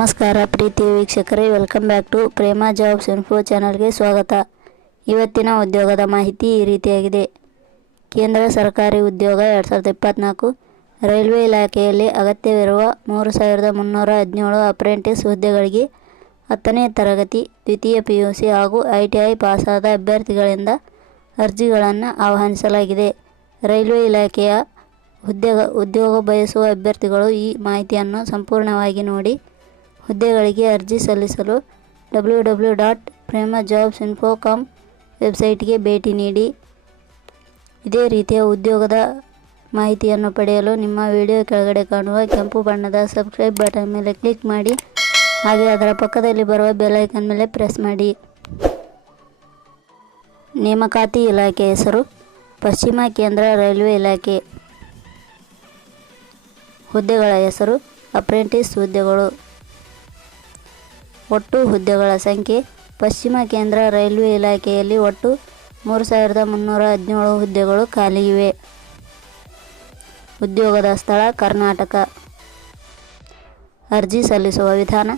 ನಮಸ್ಕಾರ ಪ್ರೀತಿಯ ವೀಕ್ಷಕರೇ, welcome back to Prema jobs info ಚಾನಲ್ಗೆ ಸ್ವಾಗತ. ಇವತ್ತಿನ ಉದ್ಯೋಗದ ಮಾಹಿತಿ ಈ ರೀತಿಯಾಗಿದೆ. ಕೇಂದ್ರ ಸರ್ಕಾರಿ ಉದ್ಯೋಗ 2024 ರೈಲ್ವೆ ಇಲಾಖೆಯಲ್ಲಿ ಅಗತ್ಯವಿರುವ 3317 ಅಪ್ರೆಂಟಿಸ್ ಹುದ್ದೆಗಳಿಗೆ 10ನೇ ತರಗತಿ, ದ್ವಿತೀಯ PUC ಹಾಗೂ ITI ಪಾಸಾದ ಅಭ್ಯರ್ಥಿಗಳಿಂದ ಅರ್ಜಿಗಳನ್ನು ಆಹ್ವಾನಿಸಲಾಗಿದೆ. ರೈಲ್ವೆ ಇಲಾಖೆಯ ಉದ್ಯೋಗ ಬಯಸುವ ಅಭ್ಯರ್ಥಿಗಳು ಈ ಮಾಹಿತಿಯನ್ನು ಸಂಪೂರ್ಣವಾಗಿ ನೋಡಿ ಹುದ್ದೆಗಳಿಗೆ ಅರ್ಜಿ ಸಲ್ಲಿಸಲು www.premajobsinfo.com ವೆಬ್ಸೈಟ್ಗೆ ಭೇಟಿ ನೀಡಿ. ಇದೇ ರೀತಿಯ ಉದ್ಯೋಗದ ಮಾಹಿತಿಯನ್ನು ಪಡೆಯಲು ನಿಮ್ಮ ವಿಡಿಯೋ ಕೆಳಗಡೆ ಕಾಣುವ ಕೆಂಪು ಬಣ್ಣದ ಸಬ್ಸ್ಕ್ರೈಬ್ ಬಟನ್ ಮೇಲೆ ಕ್ಲಿಕ್ ಮಾಡಿ, ಹಾಗೆ ಅದರ ಪಕ್ಕದಲ್ಲಿ ಬರುವ ಬೆಲ್ ಐಕಾನ್ ಮೇಲೆ ಪ್ರೆಸ್ ಮಾಡಿ. ನೇಮಕಾತಿ ಇಲಾಖೆ ಹೆಸರು ಪಶ್ಚಿಮ ಕೇಂದ್ರ ರೈಲ್ವೆ ಇಲಾಖೆ. ಹುದ್ದೆಗಳ ಹೆಸರು ಅಪ್ರೆಂಟಿಸ್ ಹುದ್ದೆಗಳು. ಒಟ್ಟು ಹುದ್ದೆಗಳ ಸಂಖ್ಯೆ ಪಶ್ಚಿಮ ಕೇಂದ್ರ ರೈಲ್ವೆ ಇಲಾಖೆಯಲ್ಲಿ ಒಟ್ಟು 3317 ಹುದ್ದೆಗಳು ಖಾಲಿ ಇವೆ. ಉದ್ಯೋಗದ ಸ್ಥಳ ಕರ್ನಾಟಕ. ಅರ್ಜಿ ಸಲ್ಲಿಸುವ ವಿಧಾನ: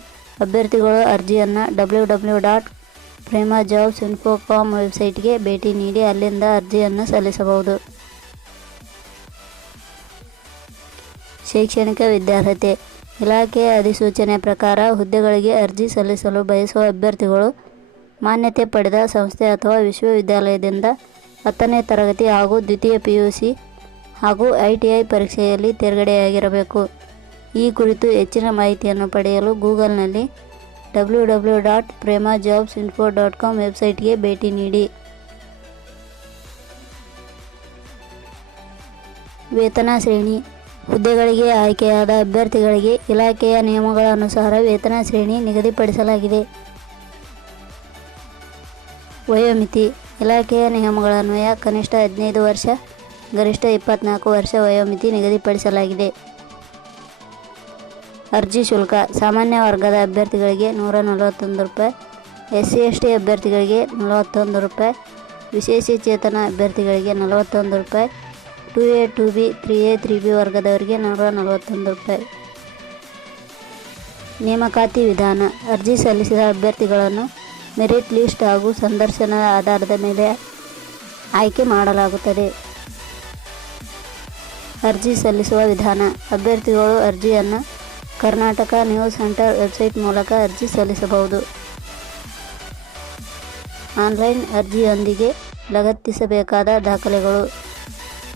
ಅಭ್ಯರ್ಥಿಗಳು ಅರ್ಜಿಯನ್ನು www.premajobsinfo.com ವೆಬ್ಸೈಟ್ಗೆ ಭೇಟಿ ನೀಡಿ ಅಲ್ಲಿಂದ ಅರ್ಜಿಯನ್ನು ಸಲ್ಲಿಸಬಹುದು. ಶೈಕ್ಷಣಿಕ ವಿದ್ಯಾರ್ಹತೆ: ಇಲಾಖೆಯ ಅಧಿಸೂಚನೆ ಪ್ರಕಾರ ಹುದ್ದೆಗಳಿಗೆ ಅರ್ಜಿ ಸಲ್ಲಿಸಲು ಬಯಸುವ ಅಭ್ಯರ್ಥಿಗಳು ಮಾನ್ಯತೆ ಪಡೆದ ಸಂಸ್ಥೆ ಅಥವಾ ವಿಶ್ವವಿದ್ಯಾಲಯದಿಂದ 10ನೇ ತರಗತಿ ಹಾಗೂ ದ್ವಿತೀಯ PUC ಹಾಗೂ ITI ಪರೀಕ್ಷೆಯಲ್ಲಿ ತೇರ್ಗಡೆಯಾಗಿರಬೇಕು. ಈ ಕುರಿತು ಹೆಚ್ಚಿನ ಮಾಹಿತಿಯನ್ನು ಪಡೆಯಲು ಗೂಗಲ್ನಲ್ಲಿ www.premajobsinfo.com ವೆಬ್ಸೈಟ್ಗೆ ಭೇಟಿ ನೀಡಿ. ವೇತನ ಶ್ರೇಣಿ: ಹುದ್ದೆಗಳಿಗೆ ಆಯ್ಕೆಯಾದ ಅಭ್ಯರ್ಥಿಗಳಿಗೆ ಇಲಾಖೆಯ ನಿಯಮಗಳ ಅನುಸಾರ ವೇತನ ಶ್ರೇಣಿ ನಿಗದಿಪಡಿಸಲಾಗಿದೆ. ವಯೋಮಿತಿ: ಇಲಾಖೆಯ ನಿಯಮಗಳನ್ವಯ ಕನಿಷ್ಠ 15 ವರ್ಷ, ಗರಿಷ್ಠ 24 ವರ್ಷ ವಯೋಮಿತಿ ನಿಗದಿಪಡಿಸಲಾಗಿದೆ. ಅರ್ಜಿ ಶುಲ್ಕ: ಸಾಮಾನ್ಯ ವರ್ಗದ ಅಭ್ಯರ್ಥಿಗಳಿಗೆ ₹141, SC/ST ಅಭ್ಯರ್ಥಿಗಳಿಗೆ ₹41, ವಿಶೇಷಚೇತನ ಅಭ್ಯರ್ಥಿಗಳಿಗೆ ₹41, 2A 2B 3A 3B ವರ್ಗದವರಿಗೆ ₹141. ನೇಮಕಾತಿ ವಿಧಾನ: ಅರ್ಜಿ ಸಲ್ಲಿಸಿದ ಅಭ್ಯರ್ಥಿಗಳನ್ನು ಮೆರಿಟ್ ಲಿಸ್ಟ್ ಹಾಗೂ ಸಂದರ್ಶನದ ಆಧಾರದ ಮೇಲೆ ಆಯ್ಕೆ ಮಾಡಲಾಗುತ್ತದೆ. ಅರ್ಜಿ ಸಲ್ಲಿಸುವ ವಿಧಾನ: ಅಭ್ಯರ್ಥಿಗಳು ಅರ್ಜಿಯನ್ನು ಕರ್ನಾಟಕ ನ್ಯೂಸ್ ಸೆಂಟರ್ ವೆಬ್ಸೈಟ್ ಮೂಲಕ ಅರ್ಜಿ ಸಲ್ಲಿಸಬಹುದು. ಆನ್ಲೈನ್ ಅರ್ಜಿಯೊಂದಿಗೆ ಲಗತ್ತಿಸಬೇಕಾದ ದಾಖಲೆಗಳು: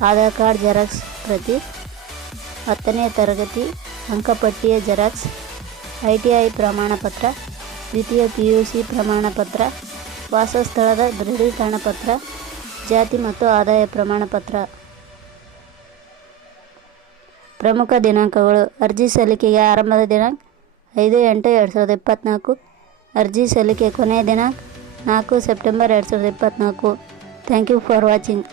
ಆಧಾರ್ ಕಾರ್ಡ್ ಜೆರಾಕ್ಸ್ ಪ್ರತಿ, 10ನೇ ತರಗತಿ ಅಂಕಪಟ್ಟಿಯ ಜೆರಾಕ್ಸ್, ITI ಪ್ರಮಾಣಪತ್ರ, ದ್ವಿತೀಯ PUC ಪ್ರಮಾಣಪತ್ರ, ವಾಸಸ್ಥಳದ ದೃಢೀಕರಣ ಪತ್ರ, ಜಾತಿ ಮತ್ತು ಆದಾಯ ಪ್ರಮಾಣಪತ್ರ. ಪ್ರಮುಖ ದಿನಾಂಕಗಳು: ಅರ್ಜಿ ಸಲ್ಲಿಕೆಗೆ ಆರಂಭದ ದಿನಾಂಕ 5/8/2024. ಅರ್ಜಿ ಸಲ್ಲಿಕೆ ಕೊನೆಯ ದಿನಾಂಕ 4 September 2024. Thank you for watching.